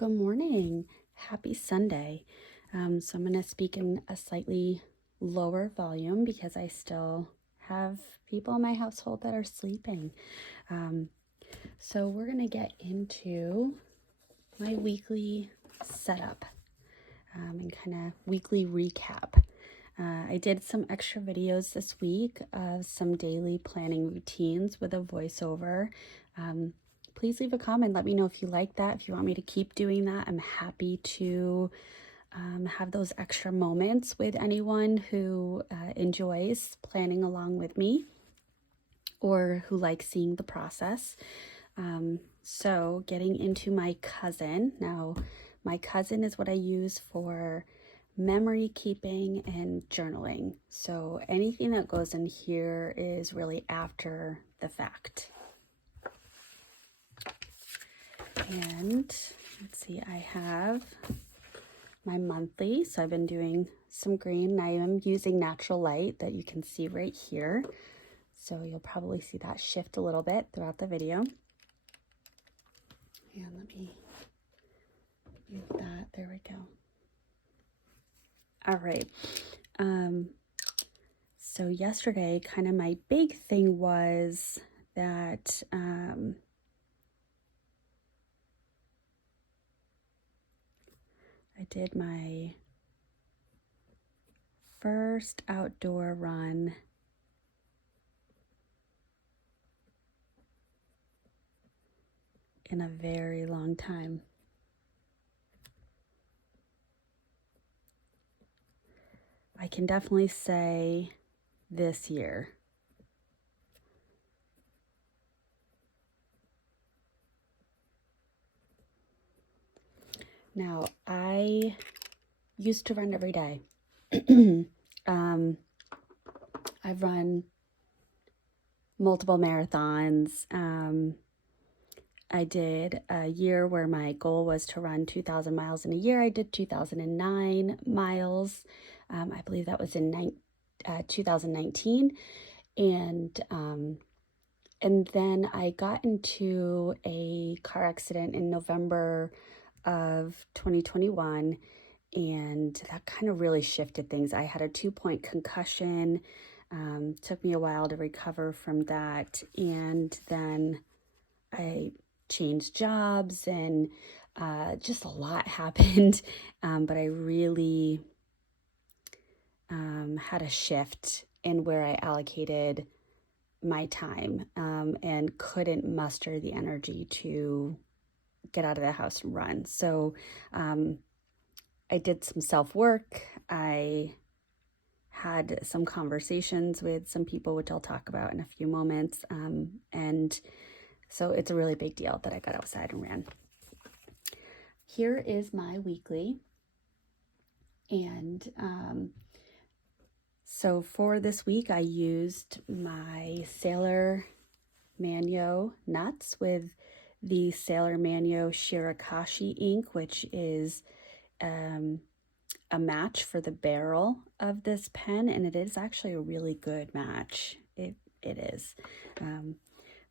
Good morning. Happy Sunday. So I'm going to speak in a slightly lower volume because I still have people in my household that are sleeping. So we're going to get into my weekly setup and kind of weekly recap. I did some extra videos this week of some daily planning routines with a voiceover. Please leave a comment. Let me know if you like that. If you want me to keep doing that, I'm happy to have those extra moments with anyone who enjoys planning along with me or who likes seeing the process. So getting into my cousin. Now, my cousin is what I use for memory keeping and journaling. So anything that goes in here is really after the fact. And let's see, I have my monthly. So I've been doing some green. I am using natural light that you can see right here. So you'll probably see that shift a little bit throughout the video. And let me mute that. There we go. All right. So yesterday, kind of my big thing was that I did my first outdoor run in a very long time. I can definitely say this year. Now, I used to run every day. I've run multiple marathons. I did a year where my goal was to run 2,000 miles in a year. I did 2,009 miles. I believe that was in 2019. And then I got into a car accident in November of 2021, and that kind of really shifted things. I had a 2-point concussion. Took me a while to recover from that, and then I changed jobs and just a lot happened. But I really had a shift in where I allocated my time and couldn't muster the energy to get out of the house and run. So I did some self-work. I had some conversations with some people, which I'll talk about in a few moments. And so it's a really big deal that I got outside and ran. Here is my weekly. And so for this week, I used my Sailor Manyo nuts with the Sailor Manyo Shirakashi ink, which is a match for the barrel of this pen, and it is actually a really good match. It is.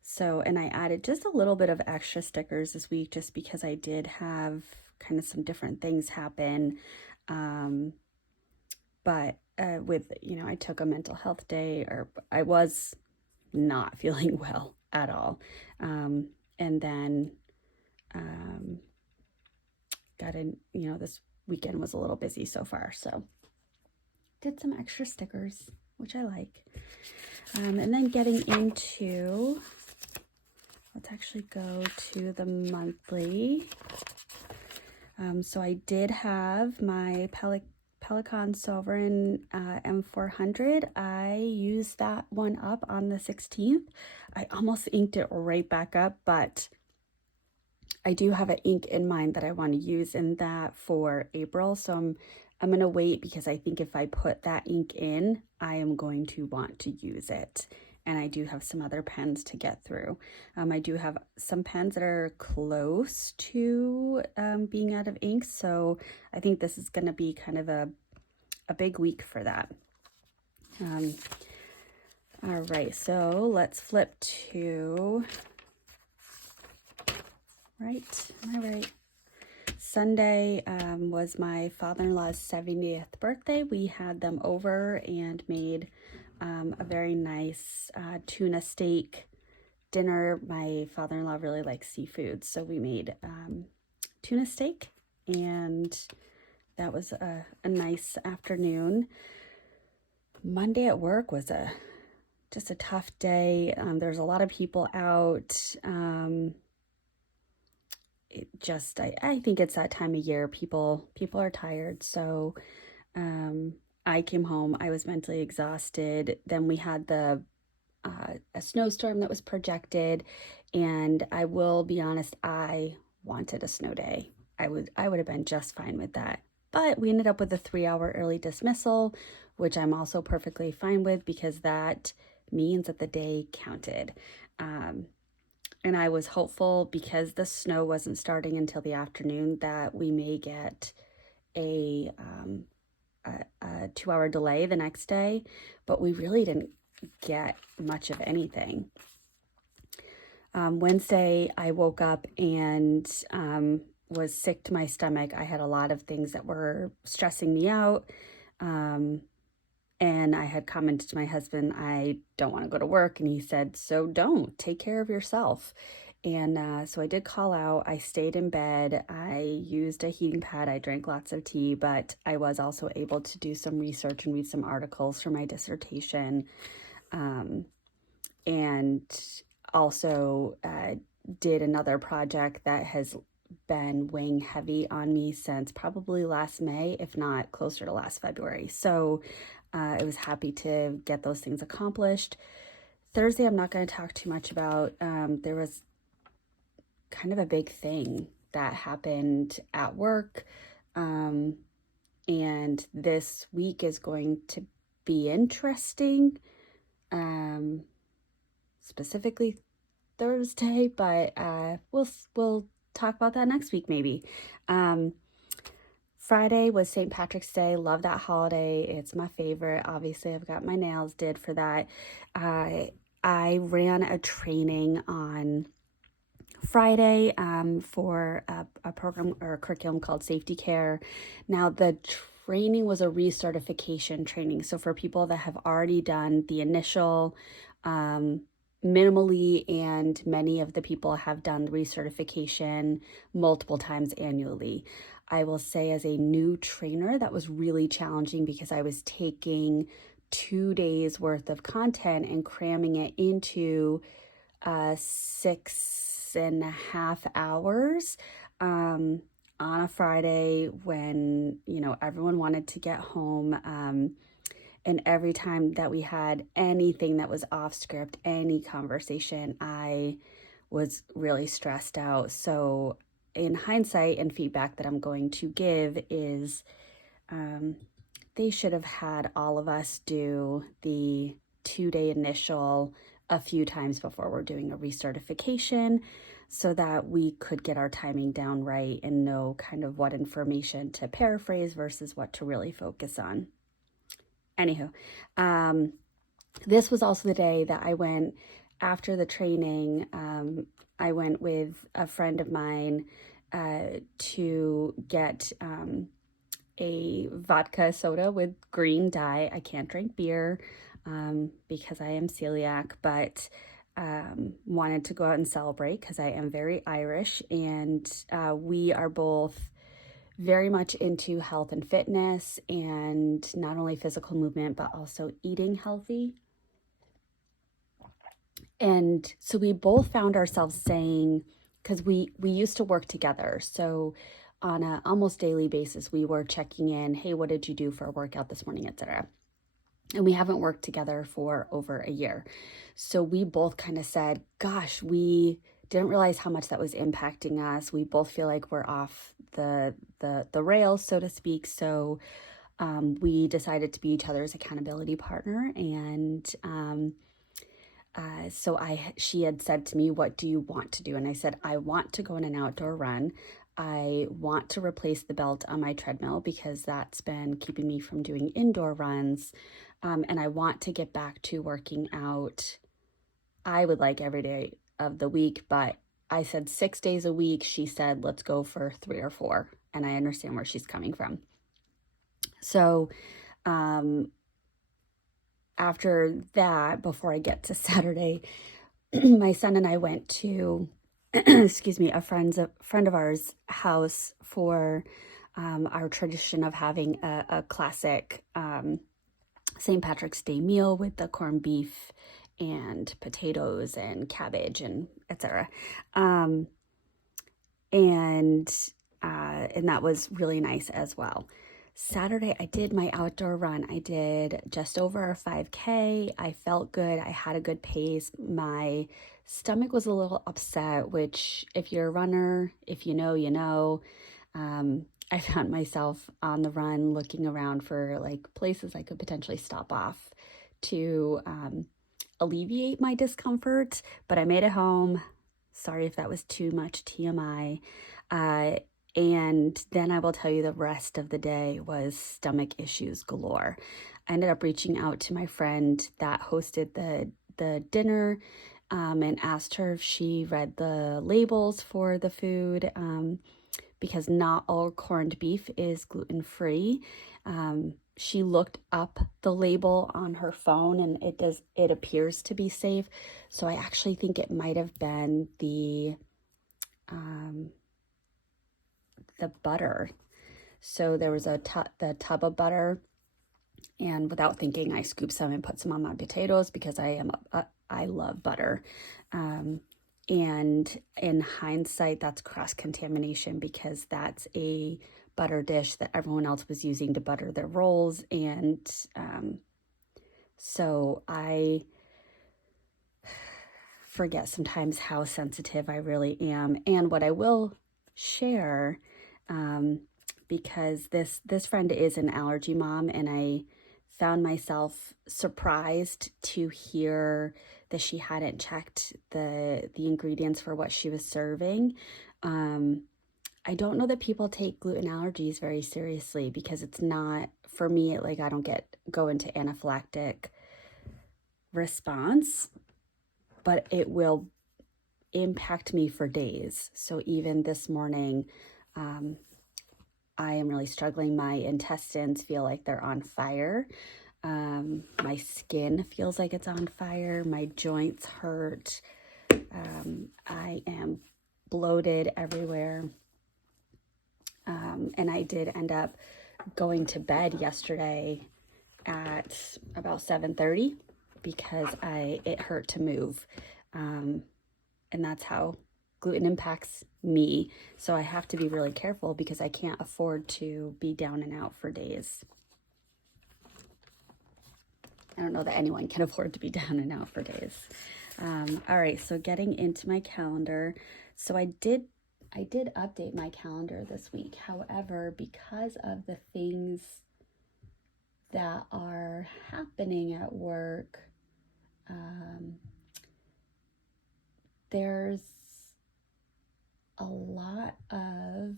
So, and I added just a little bit of extra stickers this week just because I did have kind of some different things happen. But with, I took a mental health day, or I was not feeling well at all. And then got in, this weekend was a little busy so far. So did some extra stickers, which I like. And then getting into, let's actually go to the monthly. So I did have my Peloton Sovereign M400. I used that one up on the 16th. I almost inked it right back up, but I do have an ink in mind that I want to use in that for April. So I'm going to wait because I think if I put that ink in, I am going to want to use it. And I do have some other pens to get through. I do have some pens that are close to being out of ink. So I think this is going to be kind of a big week for that. All right, so let's flip to, right, am I right? Sunday was my father-in-law's 70th birthday. We had them over and made a very nice tuna steak dinner. My father-in-law really likes seafood, so we made tuna steak, and that was a nice afternoon. Monday at work was just a tough day. There's a lot of people out. I think it's that time of year. People are tired. So I came home. I was mentally exhausted. Then we had a snowstorm that was projected, and I will be honest, I wanted a snow day. I would have been just fine with that. But we ended up with a 3-hour early dismissal, which I'm also perfectly fine with because that means that the day counted. And I was hopeful because the snow wasn't starting until the afternoon that we may get a 2-hour delay the next day, but we really didn't get much of anything. Wednesday, I woke up and was sick to my stomach. I had a lot of things that were stressing me out. And I had commented to my husband, I don't want to go to work. And he said, so don't, take care of yourself. And so I did call out. I stayed in bed. I used a heating pad. I drank lots of tea, but I was also able to do some research and read some articles for my dissertation. And also did another project that has been weighing heavy on me since probably last May, if not closer to last February. So I was happy to get those things accomplished. Thursday, I'm not going to talk too much about. There was kind of a big thing that happened at work. And this week is going to be interesting, specifically Thursday, but we'll talk about that next week maybe. Friday was St. Patrick's Day. Love that holiday. It's my favorite. Obviously, I've got my nails did for that. I ran a training on Friday for a program or a curriculum called Safety Care. Now, the training was a recertification training. So for people that have already done the initial minimally, and many of the people have done the recertification multiple times annually. I will say as a new trainer, that was really challenging because I was taking 2 days worth of content and cramming it into 6.5 hours on a Friday when, everyone wanted to get home. And every time that we had anything that was off script, any conversation, I was really stressed out. So in hindsight and feedback that I'm going to give is they should have had all of us do the 2-day initial a few times before we're doing a recertification so that we could get our timing down right and know kind of what information to paraphrase versus what to really focus on. Anywho, this was also the day that I went after the training. I went with a friend of mine to get a vodka soda with green dye. I can't drink beer because I am celiac, but wanted to go out and celebrate because I am very Irish, and we are both very much into health and fitness, and not only physical movement, but also eating healthy. And so we both found ourselves saying, because we used to work together, so on an almost daily basis, we were checking in, hey, what did you do for a workout this morning, etc. And we haven't worked together for over a year. So we both kind of said, gosh, we didn't realize how much that was impacting us. We both feel like we're off the rails, so to speak. So we decided to be each other's accountability partner. And so she had said to me, what do you want to do? And I said, I want to go on an outdoor run. I want to replace the belt on my treadmill because that's been keeping me from doing indoor runs. And I want to get back to working out. I would like every day of the week, but I said 6 days a week. She said, let's go for 3 or 4. And I understand where she's coming from. So after that, before I get to Saturday, my son and I went to, excuse me, a friend of ours' house for our tradition of having a classic St. Patrick's Day meal with the corned beef and potatoes and cabbage and etc. And that was really nice as well. Saturday, I did my outdoor run. I did just over a 5K. I felt good. I had a good pace. My stomach was a little upset, which if you're a runner, if you know, you know. I found myself on the run looking around for like places I could potentially stop off to alleviate my discomfort, but I made it home. Sorry if that was too much TMI. And then I will tell you the rest of the day was stomach issues galore. I ended up reaching out to my friend that hosted the dinner and asked her if she read the labels for the food because not all corned beef is gluten-free. She looked up the label on her phone and it appears to be safe. So I actually think it might have been the butter. So there was the tub of butter, and without thinking, I scooped some and put some on my potatoes because I love butter. And in hindsight, that's cross-contamination because that's a butter dish that everyone else was using to butter their rolls. And so I forget sometimes how sensitive I really am. And what I will share, because this friend is an allergy mom, and I found myself surprised to hear that she hadn't checked the ingredients for what she was serving. I don't know that people take gluten allergies very seriously because it's not, for me, I don't go into anaphylactic response, but it will impact me for days. So even this morning, I am really struggling. My intestines feel like they're on fire. My skin feels like it's on fire. My joints hurt. I am bloated everywhere. And I did end up going to bed yesterday at about 7:30 because it hurt to move. And that's how gluten impacts me. So I have to be really careful because I can't afford to be down and out for days. I don't know that anyone can afford to be down and out for days. All right, so getting into my calendar. So I did update my calendar this week. However, because of the things that are happening at work, there's a lot of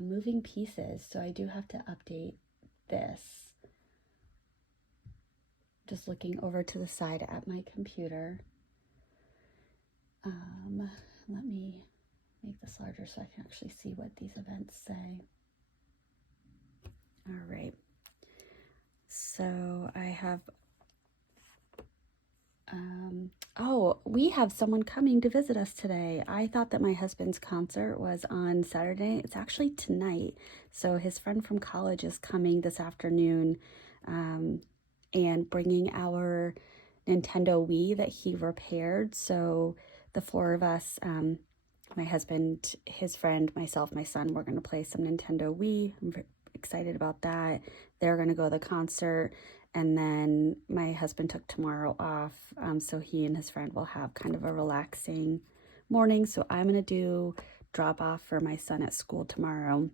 moving pieces. So I do have to update this. Just looking over to the side at my computer. Let me make this larger so I can actually see what these events say. All right. So I have, we have someone coming to visit us today. I thought that my husband's concert was on Saturday. It's actually tonight. So his friend from college is coming this afternoon and bringing our Nintendo Wii that he repaired. So the 4 of us, my husband, his friend, myself, my son, we're going to play some Nintendo Wii. I'm very excited about that. They're going to go to the concert. And then my husband took tomorrow off, so he and his friend will have kind of a relaxing morning. So I'm going to do drop off for my son at school tomorrow.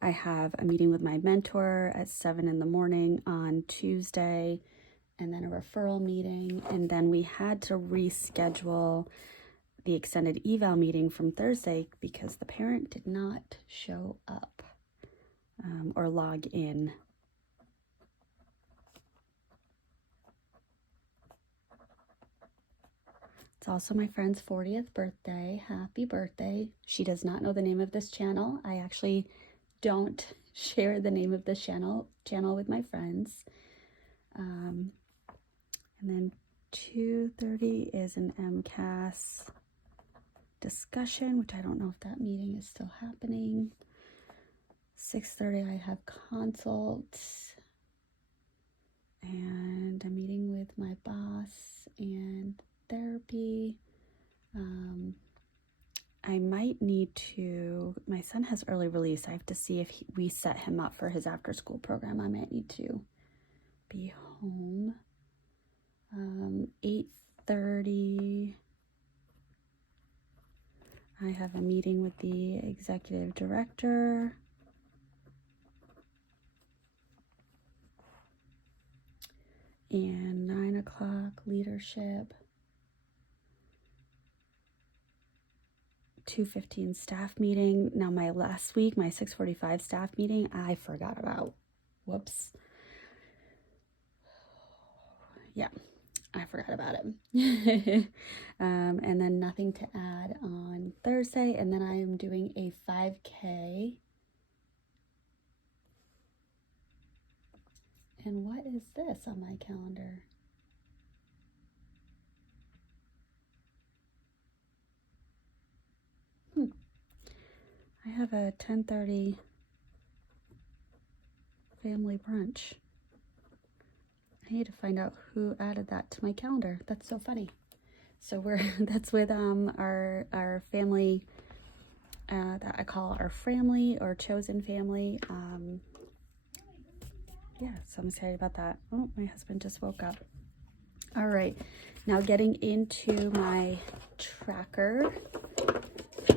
I have a meeting with my mentor at 7 in the morning on Tuesday, and then a referral meeting. And then we had to reschedule the extended eval meeting from Thursday because the parent did not show up or log in. It's also my friend's 40th birthday. Happy birthday. She does not know the name of this channel. I actually don't share the name of this channel with my friends. And then 2:30 is an MCAS discussion, which I don't know if that meeting is still happening. 6:30 I have consults and a meeting with my boss and therapy. I might need to, my son has early release. I have to see if we set him up for his after school program. I might need to be home. 8:30 I have a meeting with the executive director. And 9 o'clock leadership. 2:15 staff meeting. Now my last week, my 6:45 staff meeting, I forgot about. Whoops. Yeah, I forgot about it. And then nothing to add on Thursday. And then I am doing a 5K. And what is this on my calendar? I have a 10:30 family brunch. I need to find out who added that to my calendar. That's so funny. So that's with our family that I call our family or chosen family. Yeah, so I'm excited about that. Oh, my husband just woke up. All right, now getting into my tracker.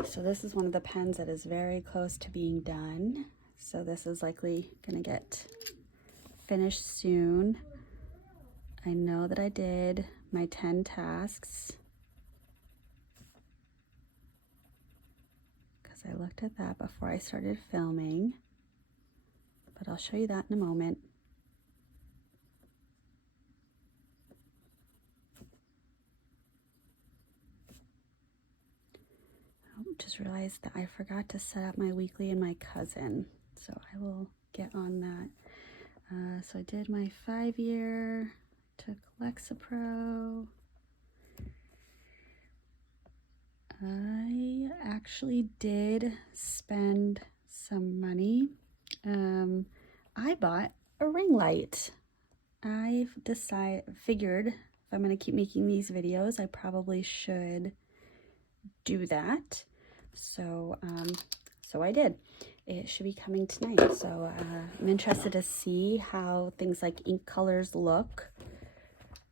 So this is one of the pens that is very close to being done. So this is likely gonna get finished soon. I know that I did my 10 tasks because I looked at that before I started filming, but I'll show you that in a moment. Just realized that I forgot to set up my weekly and my cousin, so I will get on that. So I did my 5-year, took Lexapro. I actually did spend some money. I bought a ring light. I've figured if I'm going to keep making these videos, I probably should do that. So I did. It should be coming tonight. So I'm interested to see how things like ink colors look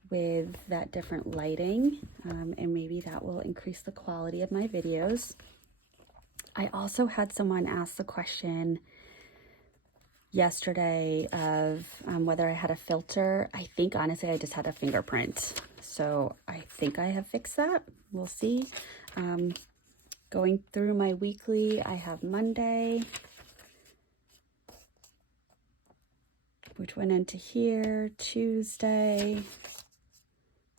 with that different lighting, and maybe that will increase the quality of my videos. I also had someone ask the question yesterday of whether I had a filter. I think honestly I just had a fingerprint, so I think I have fixed that. We'll see. Going through my weekly, I have Monday, which went into here, Tuesday,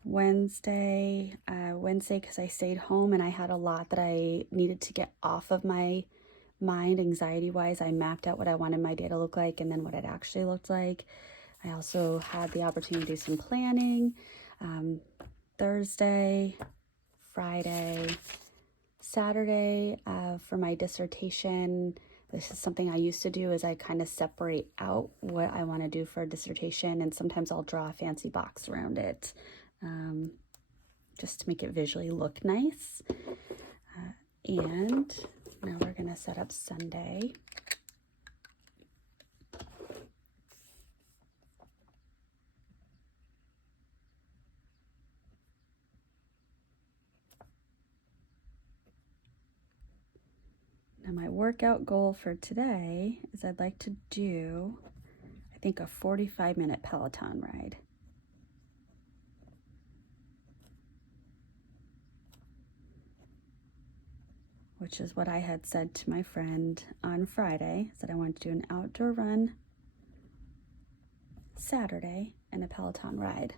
Wednesday because I stayed home and I had a lot that I needed to get off of my mind anxiety wise. I mapped out what I wanted my day to look like and then what it actually looked like. I also had the opportunity to do some planning. Thursday, Friday, Saturday for my dissertation. This is something I used to do, is I kind of separate out what I want to do for a dissertation, and sometimes I'll draw a fancy box around it just to make it visually look nice. And now we're going to set up Sunday. Now my workout goal for today is I'd like to do, I think, a 45-minute Peloton ride. Which is what I had said to my friend on Friday, that I wanted to do an outdoor run Saturday and a Peloton ride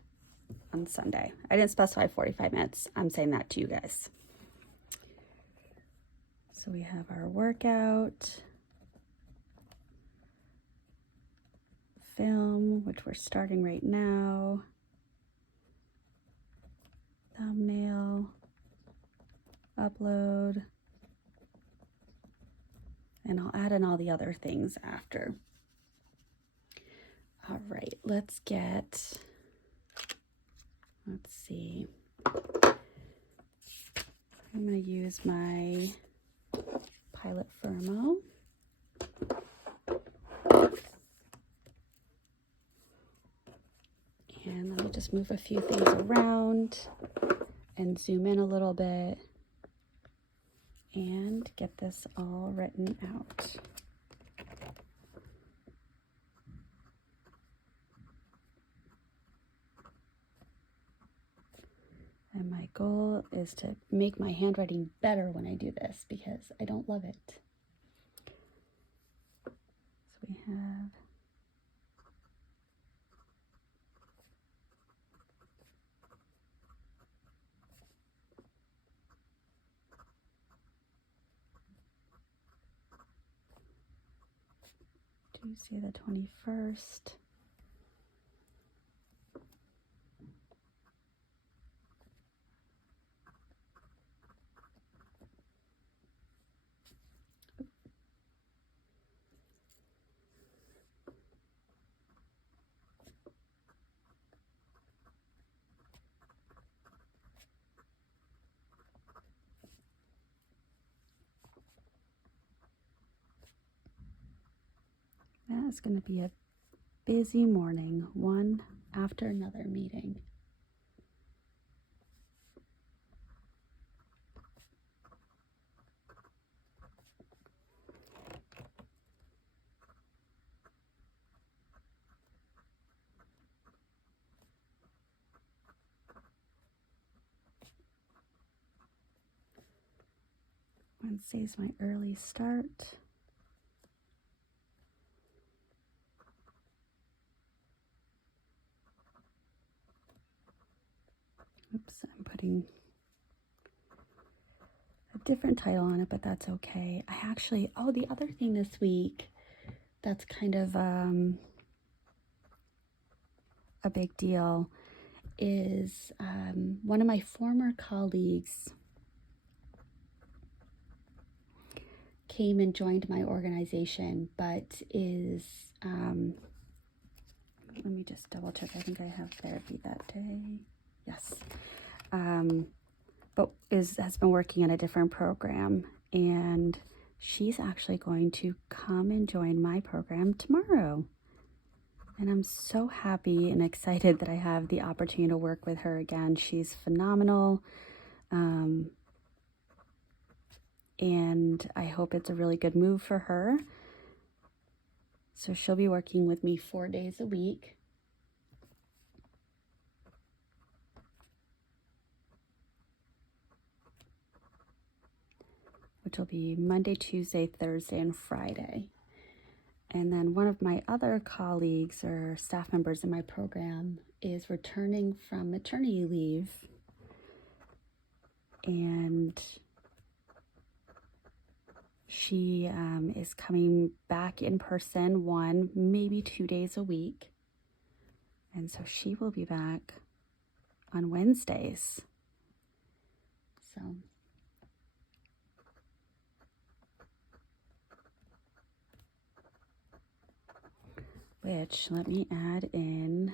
on Sunday. I didn't specify 45 minutes. I'm saying that to you guys. So we have our workout, film, which we're starting right now, thumbnail, upload, and I'll add in all the other things after. All right, let's see. I'm going to use my Pilot Firmo. And let me just move a few things around and zoom in a little bit and get this all written out. And my goal is to make my handwriting better when I do this because I don't love it. So we have Tuesday the 21st. That is going to be a busy morning, one after another meeting. Wednesday's my early start. Oops, I'm putting a different title on it, but that's okay. The other thing this week that's kind of a big deal is one of my former colleagues came and joined my organization, but is, let me just double check. I think I have therapy that day. Yes. But has been working in a different program, and she's actually going to come and join my program tomorrow. And I'm so happy and excited that I have the opportunity to work with her again. She's phenomenal. And I hope it's a really good move for her. So she'll be working with me 4 days a week. Which will be Monday, Tuesday, Thursday, and Friday. And then one of my other colleagues or staff members in my program is returning from maternity leave. And she is coming back in person 1, maybe 2 days a week. And so she will be back on Wednesdays. So which, let me add in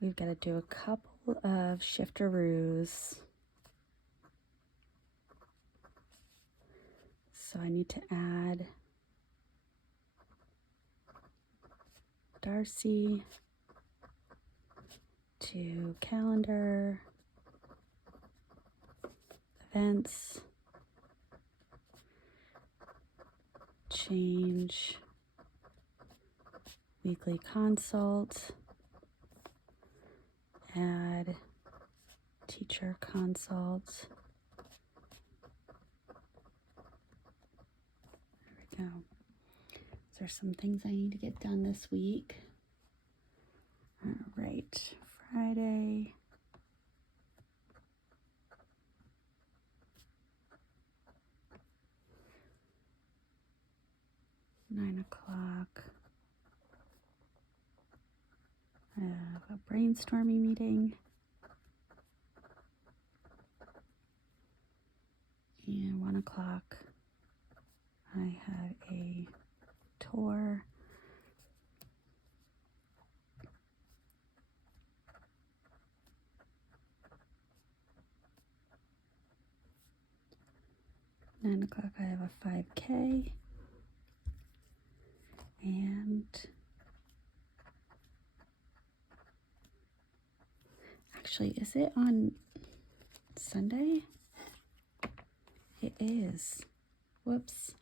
we've got to do a couple of shiftaroos. So I need to add Darcy to calendar, events, change, weekly consult, add teacher consult, go. So there's some things I need to get done this week. All right, Friday. $9 o'clock. I have a brainstorming meeting. And 1 o'clock, I have a tour. $9 o'clock, I have a 5K. And actually, is it on Sunday? It is. Whoops.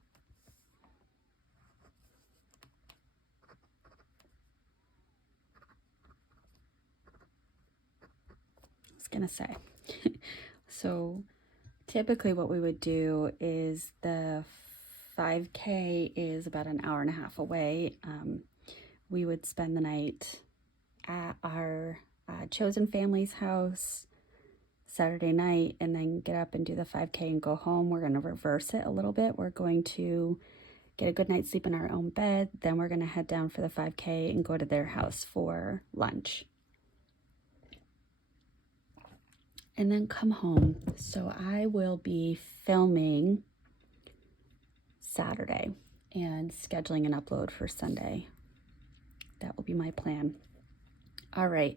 I was gonna say. So typically what we would do is the 5K is about an hour and a half away. We would spend the night at our chosen family's house Saturday night and then get up and do the 5K and go home. We're going to reverse it a little bit. We're going to get a good night's sleep in our own bed. Then we're going to head down for the 5K and go to their house for lunch. And then come home. So I will be filming Saturday and scheduling an upload for Sunday. That will be my plan. All right.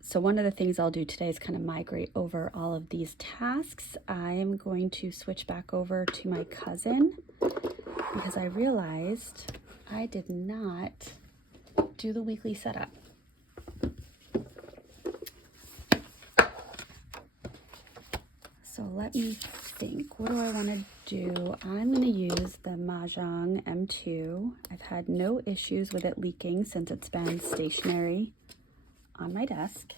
So one of the things I'll do today is kind of migrate over all of these tasks. I am going to switch back over to my cousin because I realized I did not do the weekly setup. So let me think. What do I want to do? I'm going to use the Mahjong M2. I've had no issues with it leaking since it's been stationary on my desk.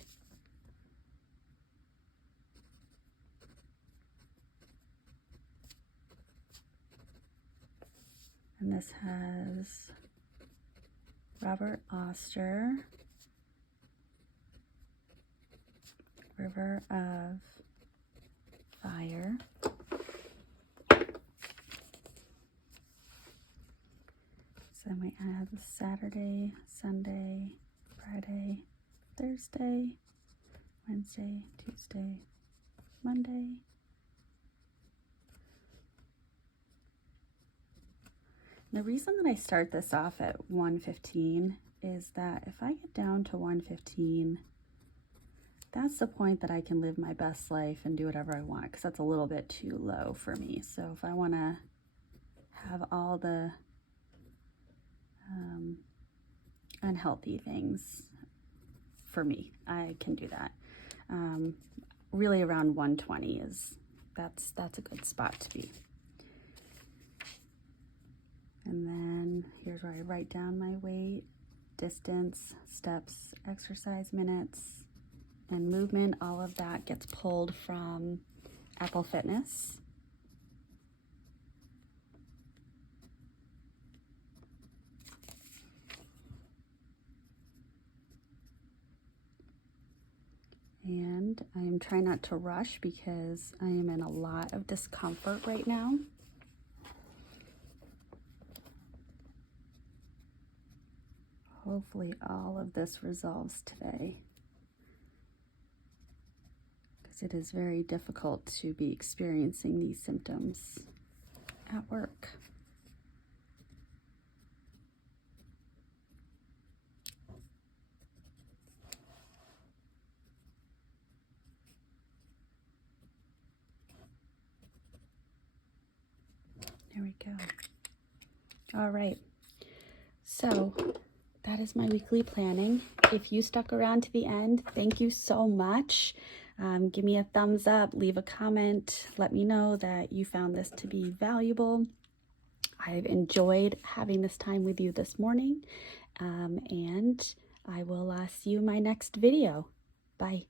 And this has Robert Oster, River of Fire. So we have Saturday, Sunday, Friday, Thursday, Wednesday, Tuesday, Monday. The reason that I start this off at 1:15 is that if I get down to 1:15, that's the point that I can live my best life and do whatever I want, because that's a little bit too low for me. So if I want to have all the unhealthy things for me, I can do that. Really around 1:20 is that's a good spot to be. And then here's where I write down my weight, distance, steps, exercise minutes, and movement. All of that gets pulled from Apple Fitness. And I am trying not to rush because I am in a lot of discomfort right now. Hopefully all of this resolves today, because it is very difficult to be experiencing these symptoms at work. There we go. All right. So that is my weekly planning. If you stuck around to the end, thank you so much. Give me a thumbs up, leave a comment, let me know that you found this to be valuable. I've enjoyed having this time with you this morning, and I will see you in my next video. Bye.